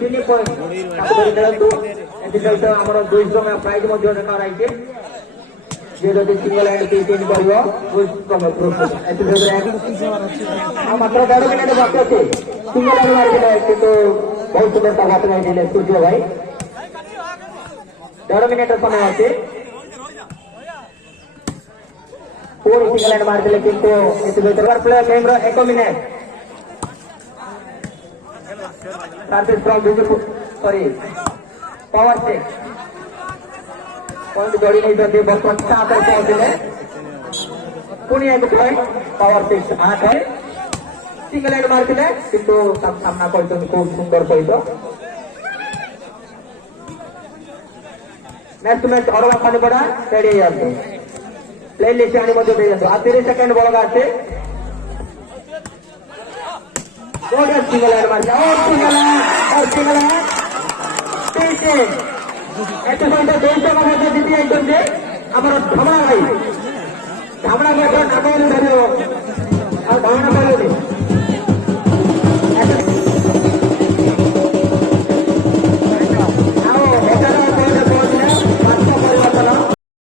3 पॉइंट धरी खेलतु सहित आम 200 प्राइज रखाई जे सिंगल हैंड तीन कर मात्र 1.5 मिनट बाकी अच्छे सिंगल हैंड मारे कि बहुत सुंदर बात नहीं सूर्य भाई 1.5 मिनट समय अच्छे पूरी सिंगल हैंड मारते कि play game 1 minute sorry power check point जोड़ी नहीं करते बर्तमान 7 पहुंचले पुणी एक पॉइंट पावर 6 8 है सिंगल हैंड मारते किंतु सामना कर खूब सुंदर सहित नेक्स्ट मैच और खाने पड़ा रेडी जाते प्ले लिस्ट आनी आ 30 सेकंड बड़गा आते सिंगल हैंड मारते और सिंगल हैंड एक सहित 200 जीति आमर धामणा भाई धामणा भाई नाम धर